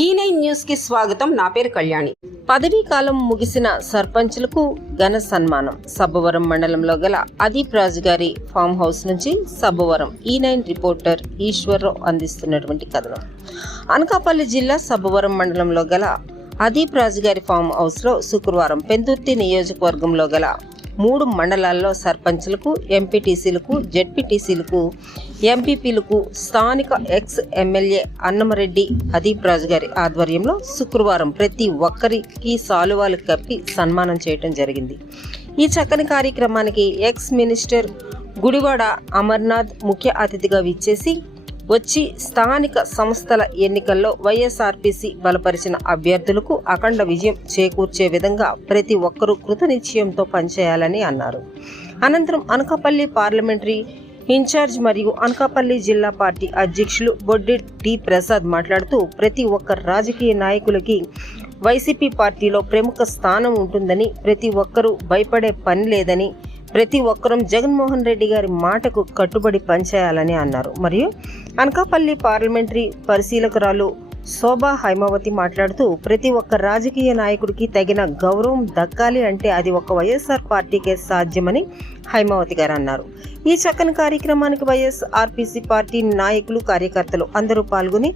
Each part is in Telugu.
E9 న్యూస్ కి స్వాగతం. నా పేరు కళ్యాణి. పదవీ కాలం ముగిసిన సర్పంచులకు ఘన సన్మానం. సబ్బవరం మండలంలో గల అదీప్ రాజు గారి ఫామ్ హౌస్ నుంచి సబ్బవరం E9 రిపోర్టర్ ఈశ్వరరావు అందిస్తున్నటువంటి కథనం. అనకాపల్లి జిల్లా సబ్బవరం మండలంలో గల అదీప్ రాజు గారి ఫామ్ హౌస్ లో శుక్రవారం పెందుర్తి నియోజకవర్గంలో గల 3 మండలాల్లో సర్పంచ్లకు, ఎంపీటీసీలకు, జెడ్పీటీసీలకు, ఎంపీపీలకు స్థానిక ఎక్స్ ఎమ్మెల్యే అన్నమరెడ్డి అదీప్ రాజు గారి ఆధ్వర్యంలో శుక్రవారం ప్రతి ఒక్కరికి సాలువాలు కప్పి సన్మానం చేయడం జరిగింది. ఈ చక్కని కార్యక్రమానికి ఎక్స్ మినిస్టర్ గుడివాడ అమర్నాథ్ ముఖ్య అతిథిగా విచ్చేసి వచ్చి స్థానిక సంస్థల ఎన్నికల్లో వైఎస్ఆర్పీసీ బలపరిచిన అభ్యర్థులకు అఖండ విజయం చేకూర్చే విధంగా ప్రతి ఒక్కరూ కృతనిశ్చయంతో పనిచేయాలని అన్నారు. అనంతరం అనకాపల్లి పార్లమెంటరీ ఇన్ఛార్జ్ మరియు అనకాపల్లి జిల్లా పార్టీ అధ్యక్షులు బొడ్డి టి ప్రసాద్ మాట్లాడుతూ ప్రతి ఒక్క రాజకీయ నాయకులకి వైసీపీ పార్టీలో ప్రముఖ స్థానం ఉంటుందని, ప్రతి ఒక్కరూ భయపడే పని లేదని, ప్రతి ఒక్కరూ జగన్మోహన్ రెడ్డి గారి మాటకు కట్టుబడి పనిచేయాలని అన్నారు. మరియు అనకాపల్లి పార్లమెంటరీ పరిశీలకురాలు శోభా హైమావతి మాట్లాడుతూ ప్రతి ఒక్క రాజకీయ నాయకుడికి తగిన గౌరవం దక్కాలి అంటే అది ఒక వైఎస్ఆర్ పార్టీకే సాధ్యమని హైమావతి గారు అన్నారు. ఈ చక్కని కార్యక్రమానికి వైఎస్ఆర్పీసీ పార్టీ నాయకులు, కార్యకర్తలు అందరూ పాల్గొని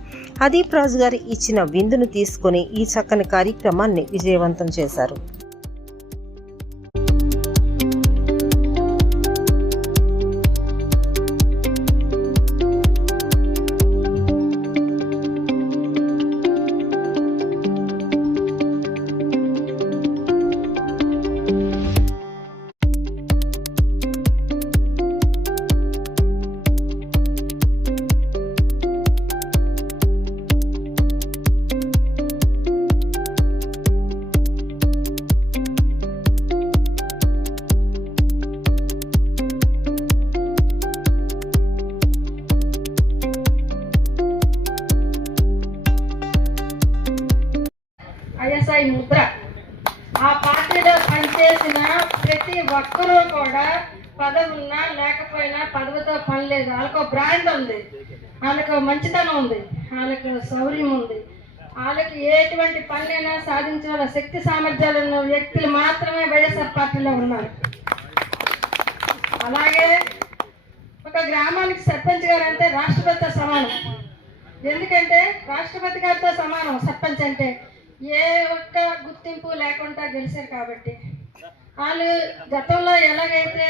అదీప్ రాజు గారు ఇచ్చిన విందును తీసుకొని ఈ చక్కని కార్యక్రమాన్ని విజయవంతం చేశారు. ఐఎస్ఐ ముద్ర. ఆ పార్టీలో పనిచేసిన ప్రతి ఒక్కరూ కూడా పదవున్నా లేకపోయినా పదవితో పని లేదు. వాళ్ళకు బ్రాండ్ ఉంది, వాళ్ళకు మంచితనం ఉంది, వాళ్ళకు శౌర్యం ఉంది. వాళ్ళకి ఎటువంటి పనులైనా సాధించాల శక్తి సామర్థ్యాలు ఉన్న వ్యక్తులు మాత్రమే వైఎస్ఆర్ పార్టీలో ఉన్నారు. అలాగే ఒక గ్రామానికి సర్పంచ్ గారు అంటే రాష్ట్రపతితో సమానం. ఎందుకంటే రాష్ట్రపతి గారితో సమానం సర్పంచ్ అంటే. ఏ ఒక్క గుర్తింపు లేకుండా గెలిచారు కాబట్టి వాళ్ళు గతంలో ఎలాగైతే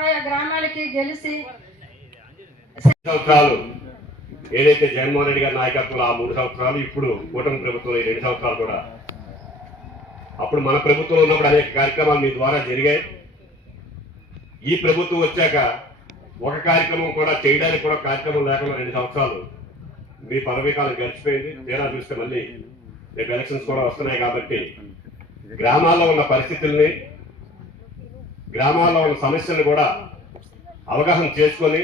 ఆయా గ్రామాలకి గెలిచి సంవత్సరాలు ఏదైతే జగన్మోహన్ రెడ్డి గారి నాయకత్వంలో ఆ 3 సంవత్సరాలు, ఇప్పుడు కూటమి ప్రభుత్వం 2 సంవత్సరాలు కూడా, అప్పుడు మన ప్రభుత్వం ఉన్నప్పుడు అనేక కార్యక్రమాలు మీ ద్వారా జరిగాయి. ఈ ప్రభుత్వం వచ్చాక ఒక కార్యక్రమం కూడా చేయడానికి కూడా కార్యక్రమం లేకుండా 2 సంవత్సరాలు మీ పదవీ కాలం గడిచిపోయింది. తీరా చూస్తే మళ్ళీ రేపు ఎలక్షన్స్ కూడా వస్తున్నాయి కాబట్టి గ్రామాల్లో ఉన్న పరిస్థితుల్ని, గ్రామాల్లో ఉన్న సమస్యలను కూడా అవగాహన చేసుకొని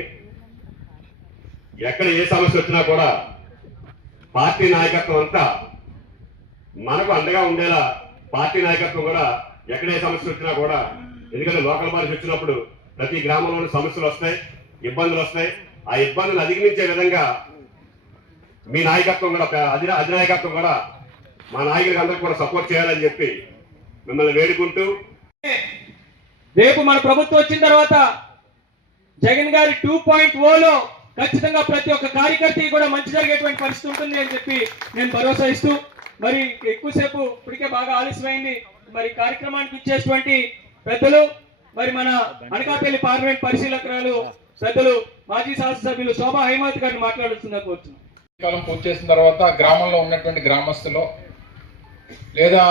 ఎక్కడ ఏ సమస్య వచ్చినా కూడా పార్టీ నాయకత్వం అంతా మనకు అండగా ఉండేలా పార్టీ నాయకత్వం కూడా ఎక్కడ ఏ సమస్య వచ్చినా కూడా, ఎందుకంటే లోకల్ పార్టీ వచ్చినప్పుడు ప్రతి గ్రామంలోని సమస్యలు వస్తాయి, ఇబ్బందులు వస్తాయి. ఆ ఇబ్బందులు అధిగమించే విధంగా మీ నాయకత్వం కూడా, అధినాయకత్వం కూడా మా నాయకులకు అందరికీ కూడా సపోర్ట్ చేయాలని చెప్పి మిమ్మల్ని వేడుకుంటూ, రేపు మన ప్రభుత్వం వచ్చిన తర్వాత జగన్ గారి 2.0లో ఖచ్చితంగా ప్రతి ఒక్క కార్యకర్తకి కూడా మంచి జరిగేటువంటి పరిస్థితి ఉంటుంది అని చెప్పి నేను భరోసా ఇస్తూ, మరి ఎక్కువసేపు ఇప్పటికే బాగా ఆలస్యమైంది. మరి కార్యక్రమానికి ఇచ్చేటువంటి పెద్దలు, మరి మన అనకాపల్లి పార్లమెంట్ పరిశీలకురాలు పెద్దలు మాజీ శాసనసభ్యులు శోభా హైమావతి గారిని మాట్లాడుతున్నారు కోరుతున్నాను. కాలం పూర్తి చేసిన తర్వాత గ్రామంలో ఉన్నటువంటి గ్రామస్తులు లేదా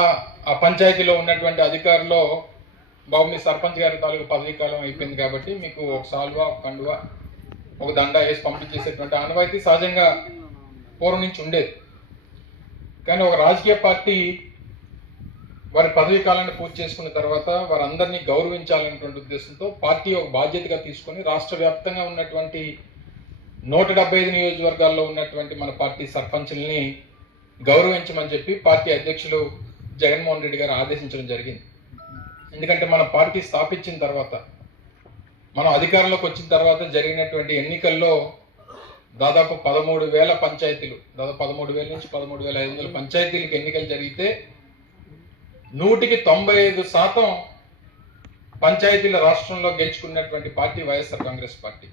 ఆ పంచాయతీలో ఉన్నటువంటి అధికారులు, బాబు మీ సర్పంచ్ గారి తాలూకు పదవీ కాలం అయిపోయింది కాబట్టి మీకు ఒక సాల్వా, ఒక కండువా, ఒక దండ వేసి పంపించేసేటువంటి ఆనవాయితీ సహజంగా పూర్వం నుంచి ఉండేది. కానీ ఒక రాజకీయ పార్టీ వారి పదవీ కాలాన్ని పూర్తి చేసుకున్న తర్వాత వారందరినీ గౌరవించాలనేటువంటి ఉద్దేశంతో పార్టీ ఒక బాధ్యతగా తీసుకొని రాష్ట్ర వ్యాప్తంగా ఉన్నటువంటి 175 నియోజకవర్గాల్లో ఉన్నటువంటి మన పార్టీ సర్పంచుల్ని గౌరవించమని చెప్పి పార్టీ అధ్యక్షులు జగన్మోహన్ రెడ్డి గారు ఆదేశించడం జరిగింది. ఎందుకంటే మన పార్టీ స్థాపించిన తర్వాత, మనం అధికారంలోకి వచ్చిన తర్వాత జరిగినటువంటి ఎన్నికల్లో దాదాపు 13,000 పంచాయతీలు, దాదాపు 13,000 నుంచి 13,500 పంచాయతీలకు ఎన్నికలు జరిగితే 100% పంచాయతీల రాష్ట్రంలో గెలుచుకున్నటువంటి పార్టీ వైఎస్ఆర్ కాంగ్రెస్ పార్టీ.